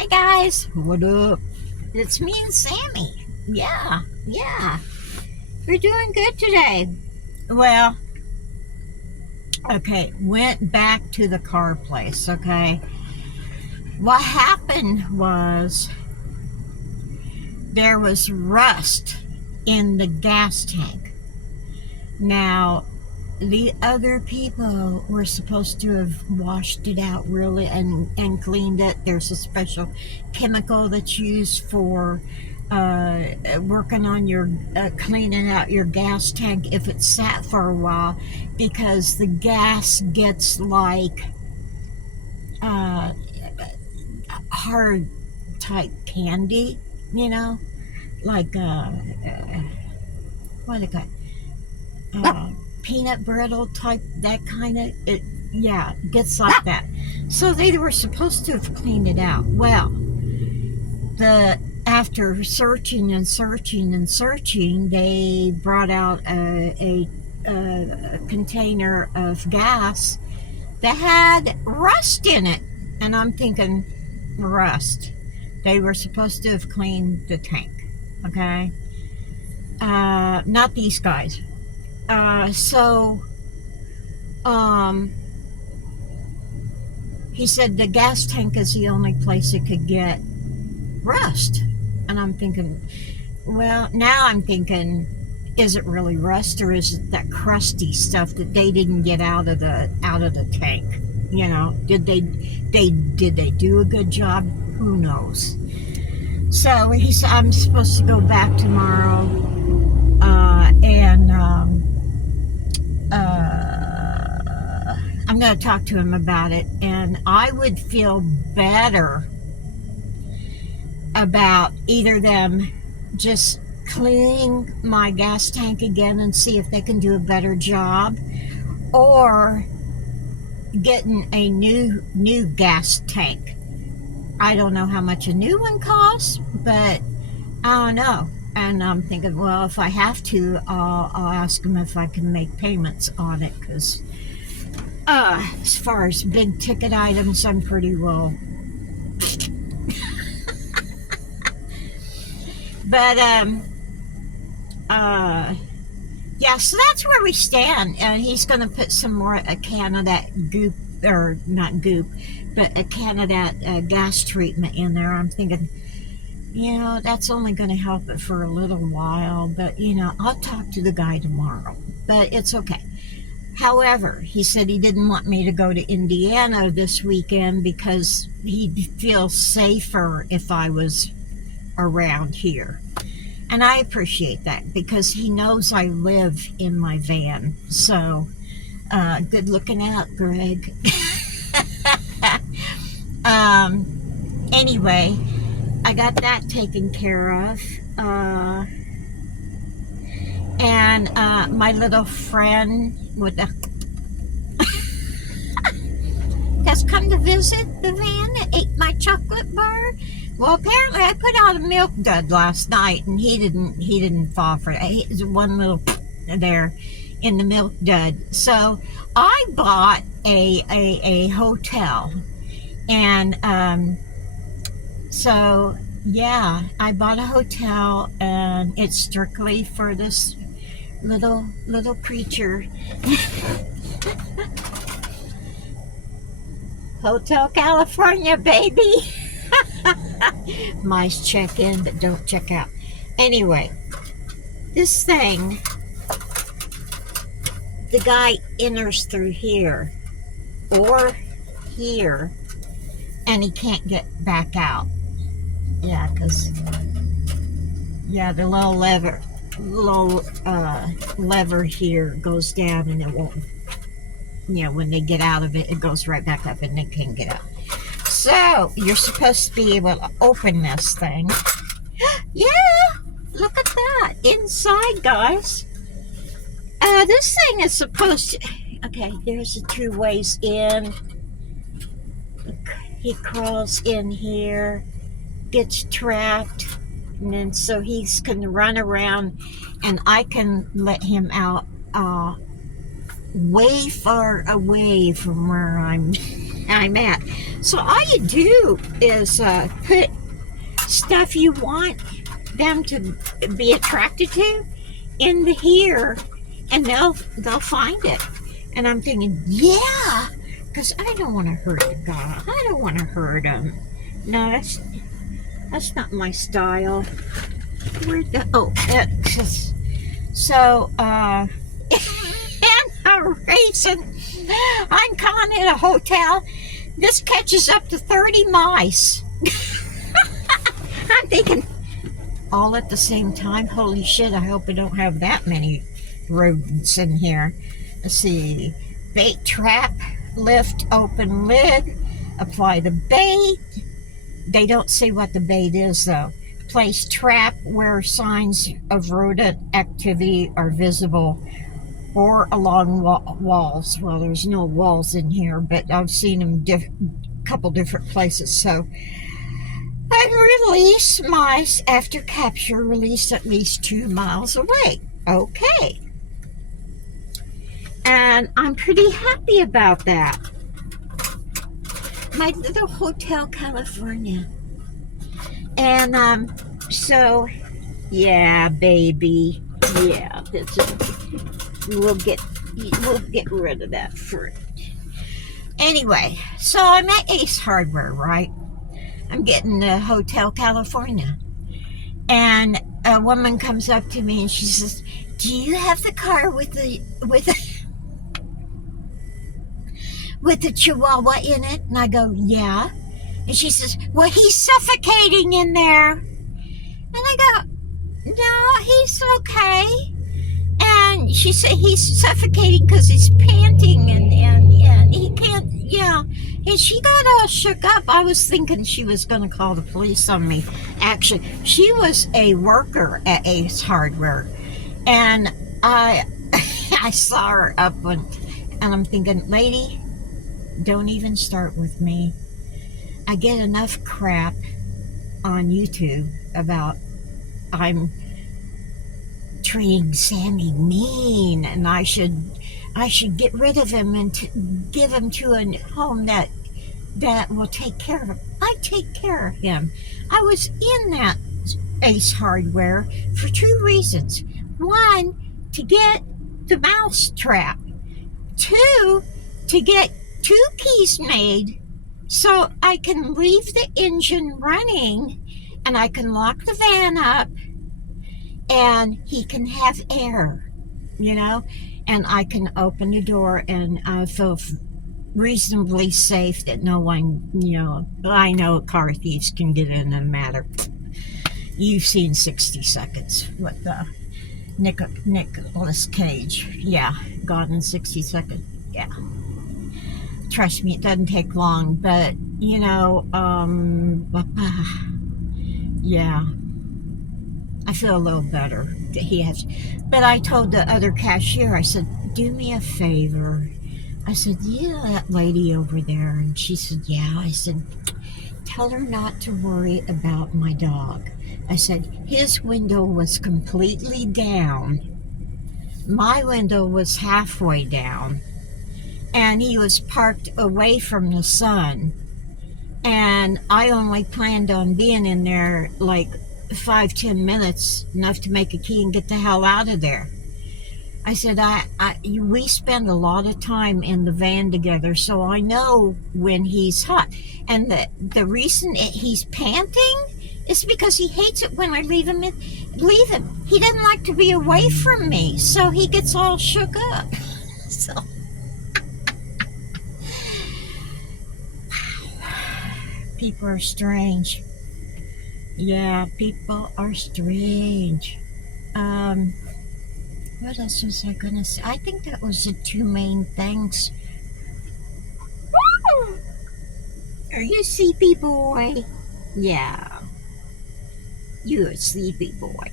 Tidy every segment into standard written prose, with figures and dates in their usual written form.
Hi guys, what up? It's me and Sammy. Yeah. We're doing good today. Well, okay, went back to the car place, okay? What happened was there was rust in the gas tank. Now, the other people were supposed to have washed it out really and cleaned it. There's a special chemical that's used for working on your cleaning out your gas tank if it's sat for a while, because the gas gets like uh, hard type candy, like what it got. Peanut brittle type, that kind of it. Yeah, gets like that. So they were supposed to have cleaned it out. Well, after searching, they brought out a container of gas that had rust in it, and I'm thinking, rust. They were supposed to have cleaned the tank. Okay, not these guys. He said the gas tank is the only place it could get rust. And I'm thinking, is it really rust, or is it that crusty stuff that they didn't get out of the tank? Did they do a good job? Who knows? So he said I'm supposed to go back tomorrow, and I'm going to talk to him about it, and I would feel better about either them just cleaning my gas tank again and see if they can do a better job, or getting a new gas tank. I don't know how much a new one costs, but I don't know. And I'm thinking, well, if I have to, I'll ask them if I can make payments on it, because as far as big ticket items, I'm pretty well. But yeah, so that's where we stand. And he's going to put some more, a can of that goop, or not goop, but a can of that gas treatment in there. I'm thinking, that's only going to help it for a little while, but I'll talk to the guy tomorrow, but it's okay. However, he said he didn't want me to go to Indiana this weekend because he'd feel safer if I was around here. And I appreciate that, because he knows I live in my van. So, good looking out, Greg. Anyway, I got that taken care of. And my little friend has come to visit the van and ate my chocolate bar. Well, apparently I put out a milk dud last night, and he didn't fall for it. There's one little there in the milk dud. So I bought a hotel, and so yeah, I bought a hotel, and it's strictly for this little creature. Hotel California, baby. Mice check in, but don't check out. Anyway, this thing, the guy enters through here or here, and he can't get back out. Yeah, because the little lever here goes down, and it won't. When they get out of it, it goes right back up, and they can't get out. So you're supposed to be able to open this thing. Yeah, look at that inside, guys. This thing is supposed to. Okay, there's the two ways in. He crawls in here, gets trapped, and then so he's going to run around, and I can let him out way far away from where I'm I'm at. So all you do is put stuff you want them to be attracted to in the here, and they'll find it. And I'm thinking, yeah, because I don't want to hurt the guy. I don't want to hurt him. No, that's not my style. Where'd the so and a reason I'm calling it a hotel. This catches up to 30 mice. I'm thinking, all at the same time. Holy shit, I hope I don't have that many rodents in here. Let's see. Bait trap, lift open lid, apply the bait. They don't say what the bait is though. Place trap where signs of rodent activity are visible or along walls. Well, there's no walls in here, but I've seen them couple different places. So, and release mice after capture, released at least 2 miles away. Okay. And I'm pretty happy about that. My little Hotel California. And so yeah, baby. Yeah, we'll get rid of that fruit. Anyway, so I'm at Ace Hardware, right? I'm getting the Hotel California. And a woman comes up to me and she says, "Do you have the car with the Chihuahua in it?" And I go, "Yeah." And she says, "Well, he's suffocating in there." And I go, "No, he's okay." And she said, "He's suffocating because he's panting and he can't," yeah. And she got all shook up. I was thinking she was going to call the police on me. Actually, she was a worker at Ace Hardware. And I saw her up and I'm thinking, lady, don't even start with me. I get enough crap on YouTube about I'm treating Sammy mean and I should get rid of him and give him to a home that will take care of him. I take care of him. I was in that Ace Hardware for 2 reasons. 1, to get the mouse trap. 2, to get 2 keys made so I can leave the engine running and I can lock the van up and he can have air, you know, and I can open the door and I feel reasonably safe that no one, you know, I know car thieves can get in no matter. You've seen 60 Seconds with Nicolas Cage. Yeah, gone in 60 seconds. Yeah. Trust me, it doesn't take long, but, you know, yeah. I feel a little better that he has. But I told the other cashier, I said, "Do me a favor." I said, "Yeah, that lady over there." And she said, "Yeah." I said, "Tell her not to worry about my dog." I said, "His window was completely down. My window was halfway down. And he was parked away from the sun. And I only planned on being in there like 5-10 minutes, enough to make a key and get the hell out of there." I said, we spend a lot of time in the van together, so I know when he's hot. And the reason he's panting is because he hates it when I leave him. He doesn't like to be away from me, so he gets all shook up. So, people are strange. Yeah, people are strange. What else was I gonna say? I think that was the 2 main things. Are you sleepy, boy? Yeah. You're a sleepy boy.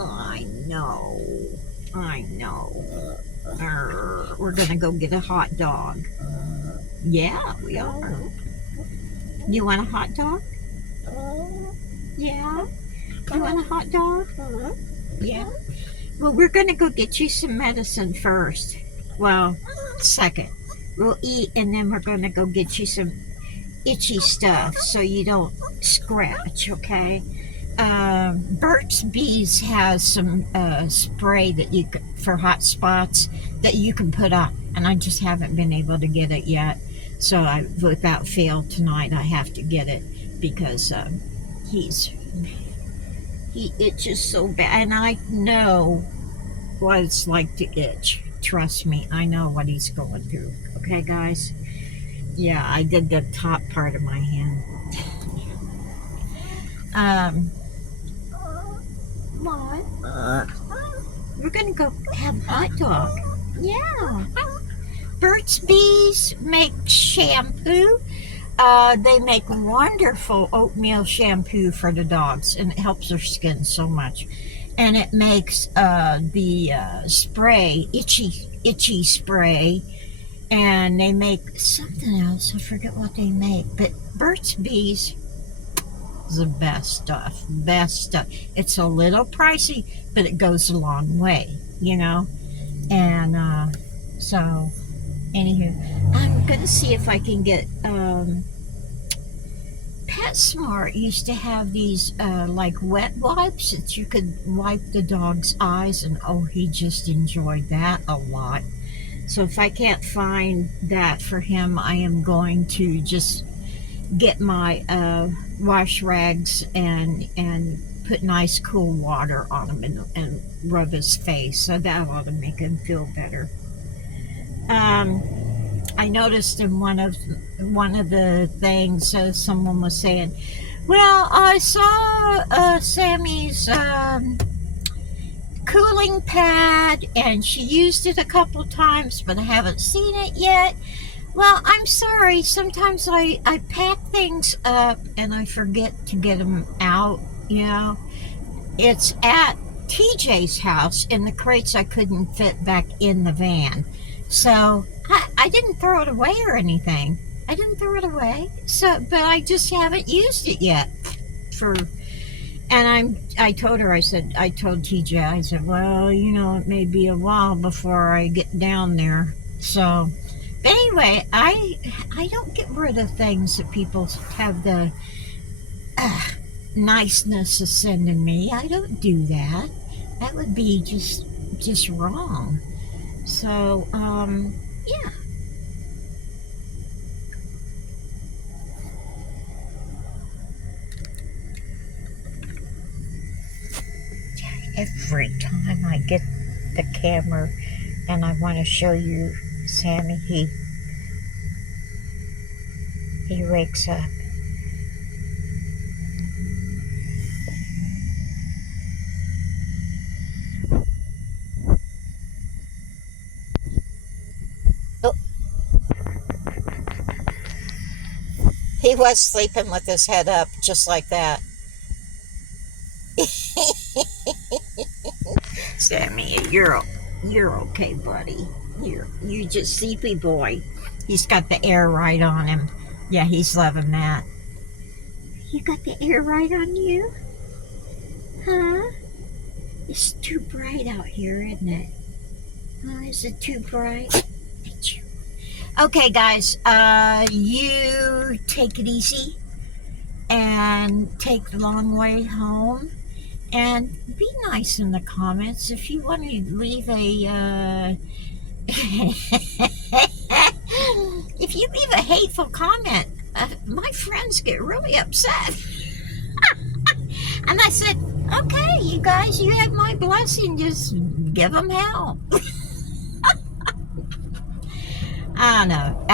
I know. We're gonna go get a hot dog. Yeah, we are. You want a hot dog? Yeah? You want a hot dog? Yeah? Well, we're going to go get you some medicine first. Well, second. We'll eat, and then we're going to go get you some itchy stuff so you don't scratch, okay? Burt's Bees has some spray that for hot spots that you can put on, and I just haven't been able to get it yet. So without fail, tonight I have to get it because he itches so bad, and I know what it's like to itch. Trust me, I know what he's going through. Okay, guys. Yeah, I did the top part of my hand. What? We're gonna go have hot dog. Yeah. Burt's Bees make shampoo. They make wonderful oatmeal shampoo for the dogs, and it helps their skin so much. And it makes the spray, itchy spray, and they make something else. I forget what they make, but Burt's Bees is the best stuff. Best stuff. It's a little pricey, but it goes a long way, you know. And so, anywho, I'm gonna see if I can get. PetSmart used to have these like wet wipes that you could wipe the dog's eyes, and oh, he just enjoyed that a lot. So if I can't find that for him, I am going to just get my wash rags and put nice cool water on him and rub his face. So that ought to make him feel better. I noticed in one of the things, someone was saying, "Well, I saw Sammy's cooling pad, and she used it a couple times, but I haven't seen it yet." Well, I'm sorry. Sometimes I pack things up and I forget to get them out. You know, it's at TJ's house, and the crates I couldn't fit back in the van, so I didn't throw it away or anything. I didn't throw it away. So, but I just haven't used it yet. I told her, I told TJ, I said, well, you know, it may be a while before I get down there. So, but anyway, I don't get rid of things that people have the niceness of sending me. I don't do that. That would be just wrong. So, yeah. Every time I get the camera and I want to show you Sammy, he wakes up. Oh, he was sleeping with his head up just like that. Sammy, you're okay, buddy. You just sleepy boy. He's got the air right on him. Yeah, he's loving that. You got the air right on you? Huh? It's too bright out here, isn't it? Oh, is it too bright? Okay, guys, you take it easy and take the long way home. And be nice in the comments. If you want to leave a if you leave a hateful comment, my friends get really upset. And I said, okay, you guys, you have my blessing. Just give them hell. I don't know.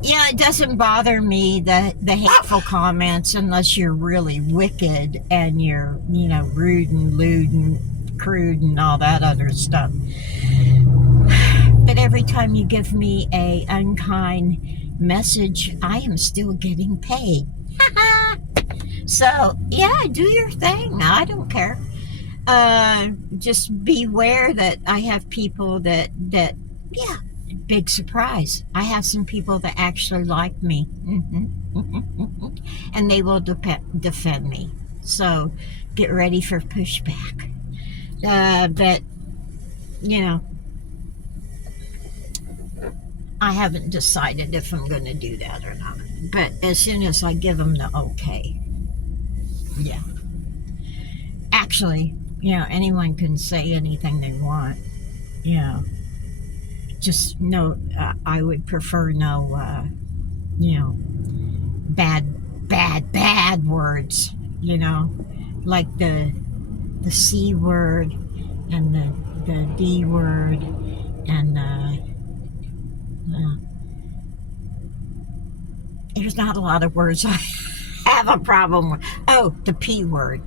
Yeah, it doesn't bother me, the hateful comments, unless you're really wicked and you're, you know, rude and lewd and crude and all that other stuff. But every time you give me a unkind message, I am still getting paid. So, yeah, do your thing. I don't care. Just beware that I have people that yeah, big surprise. I have some people that actually like me. And they will defend me. So get ready for pushback. But, you know, I haven't decided if I'm going to do that or not. But as soon as I give them the okay, yeah. Actually, anyone can say anything they want. Yeah. Just no, I would prefer no, bad words, like the C word and the D word and there's not a lot of words I have a problem with. Oh, the P word.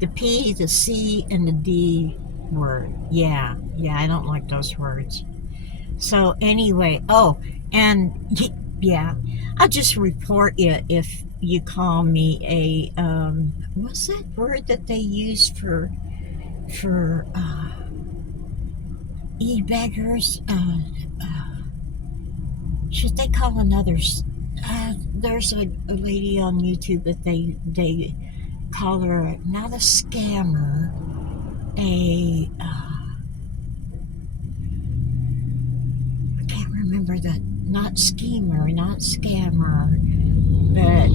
The P, the C, and the D word. Yeah, I don't like those words. So anyway, and yeah, I'll just report you if you call me a what's that word that they use for e-beggars? Should they call another? There's a lady on YouTube that they call her not a scammer, a I can't remember the not schemer, not scammer, but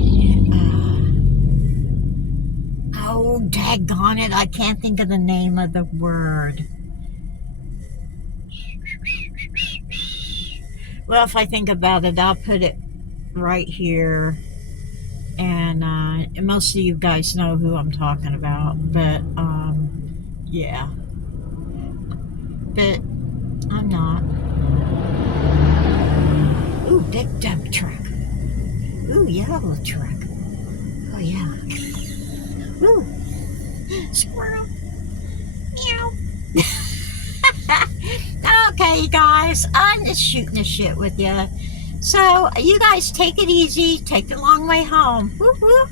oh daggone it, I can't think of the name of the word. Well, if I think about it, I'll put it right here. And most of you guys know who I'm talking about. But, yeah. But I'm not. Ooh, big dump truck. Ooh, yellow truck. Oh, yeah. Ooh, squirrel. Meow. Okay, guys, I'm just shooting the shit with you. So, you guys take it easy. Take the long way home. Woo-hoo.